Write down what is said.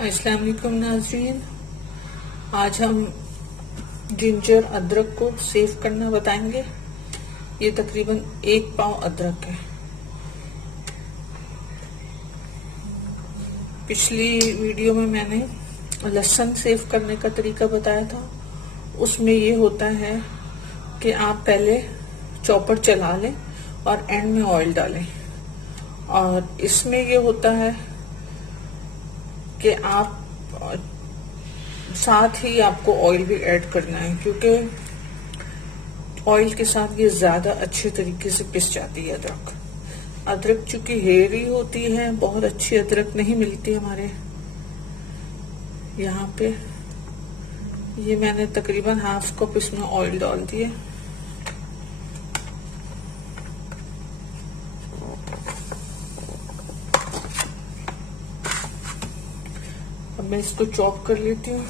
अस्सलाम वालेकुम नाज़रीन। आज हम जिंजर अदरक को सेव करना बताएंगे। ये तकरीबन 1 पाव अदरक है। पिछली वीडियो में मैंने लहसुन सेव करने का तरीका बताया था। उसमें ये होता है कि आप पहले चॉपर चला लें और एंड में ऑयल डालें, और इसमें ये होता है कि आप साथ ही आपको ऑयल भी ऐड करना है, क्योंकि ऑयल के साथ ये ज्यादा अच्छे तरीके से पिस जाती है अदरक। अदरक चूंकि हेयरी होती है, बहुत अच्छी अदरक नहीं मिलती हमारे यहाँ पे। ये मैंने तकरीबन हाफ कप इसमें ऑयल डाल दिए। अब मैं इसको चॉप कर लेती हूँ।